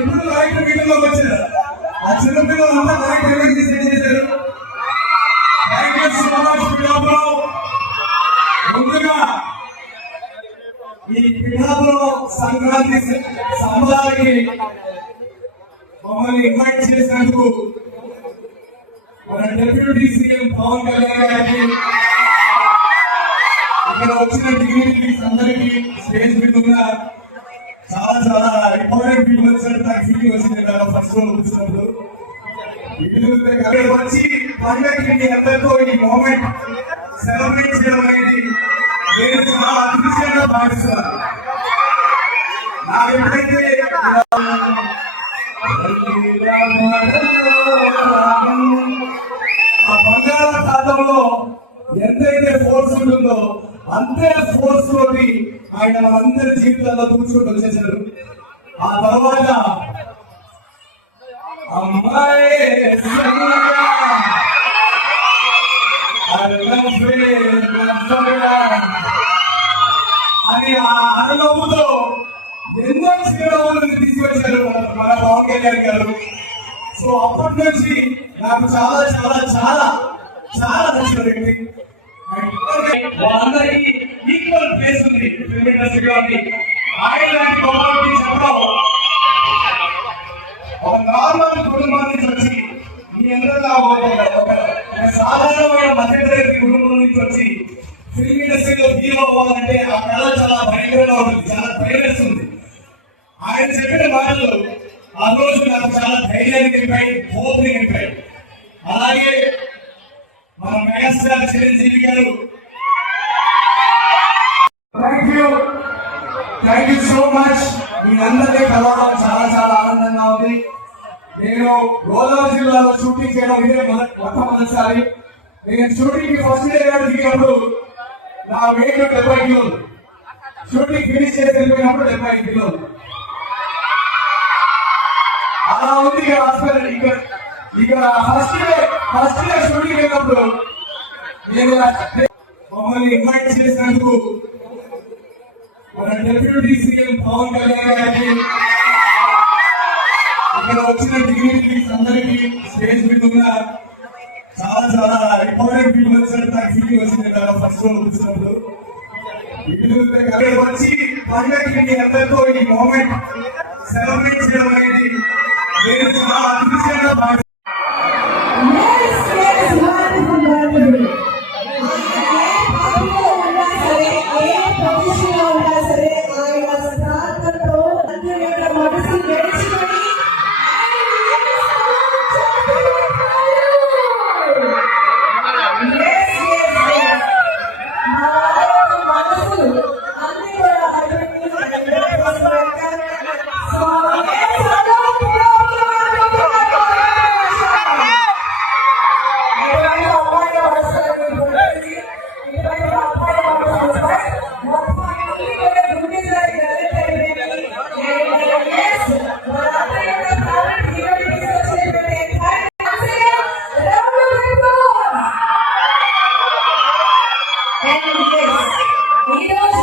ఇప్పుడు కలెక్టర్ మీటింగ్లోకి వచ్చారు. ఆ చిన్నపిల్లలంతా కలెక్టర్ చేశారు. ముందుగా ఈ పిఠాపురం సంక్రాంతి సంబరాలకి మమ్మల్ని ఇన్వైట్ చేసినందుకు మన డిప్యూటీ సీఎం పవన్ కళ్యాణ్ గారికి, ఇక్కడ వచ్చిన డిగ్నిటీస్ అందరికీ, స్టేజ్ మీద ఉన్న చాలా చాలా ఇంపార్టెంట్ పీపుల్ వచ్చారు. నాకు ఫీలింగ్ వచ్చింది ఫస్ట్ లో వచ్చినప్పుడు. వచ్చి పండుగకి అందరితో ఈ మూమెంట్ సెలబ్రేట్ చేయడం అనేది నేను చాలా అదృష్టంగా భావిస్తున్నాను. నాకు ఎప్పుడైతే ఆ బంగాళాఖాతంలో ఎంతైతే ఫోర్స్ ఉంటుందో అంతే ఫోర్స్ తోటి ఆయన మనందరి జీవితాల్లో కూర్చుంటూ వచ్చేసారు. ఆ తర్వాత అమ్మాయి అని ఆ అనుభవంతో ఎన్నో చిరునవ్వులను తీసుకొచ్చారు మన పవన్ కళ్యాణ్ గారు. సో అప్పటి నుంచి నాకు చాలా చాలా చాలా చాలా నచ్చిన వ్యక్తి. వాళ్ళందరికీ ఈక్వల్ ప్లేస్ ఉంది ఫిల్మ్ ఇండస్ట్రీలో. ఆయన లాంటి గొప్పకి చెప్పడం, ఒక నార్మల్ కుటుంబం నుంచి వచ్చి మీ అందరిలో ఒక సాధారణమైన మధ్యతరగతి కుటుంబం నుంచి వచ్చి ఫిల్మ్ ఇండస్ట్రీలో హీరో అవ్వాలంటే ఆ కళ చాలా భయంకరంగా ఉంటుంది, చాలా ప్రేరణ ఉంది. ఆయన చెప్పిన మాటలు ఆ రోజు నాకు చాలా ధైర్యాన్ని నింపాయి, హోప్ ని నింపాయి. అలాగే మన మెగాస్టార్ చిరంజీవి గారు, థ్యాంక్ యూ సో మచ్. మీ అందరినీ కలవడం చాలా చాలా ఆనందంగా ఉంది. నేను గోదావరి జిల్లాలో షూటింగ్ చేయడం ఇదే మొట్టమొదటిసారి. నేను షూటింగ్ ఫస్ట్ డే దిగినప్పుడు నా వెయిట్ 70 కిలోలు, షూటింగ్ ఫినిష్ చేసి వెళ్ళిపోయినప్పుడు 75 కిలోలు. అలా ఉంది ఇక్కడ ఫస్ట్ డే షూటింగ్ వెళ్ళినప్పుడు నేను మమ్మల్ని ఇన్వైట్ చేసినందుకు మన డిప్యూటీ సీఎం పవన్ కళ్యాణ్ గారికి, ఇక్కడ వచ్చిన డిగ్నిటీస్ అందరికీ, స్టేజ్ మీద ఉన్న చాలా చాలా ఇంపార్టెంట్ పీపుల్ వచ్చారు. నాకు ఫీలింగ్ వచ్చింది ఫస్ట్ లో వచ్చినప్పుడు. వచ్చి పండుగకి అందరితో ఈ మూమెంట్ సెలబ్రేట్ చేయడం అనేది నేను చాలా అదృష్టంగా భావిస్తున్నాను. ఈరోజు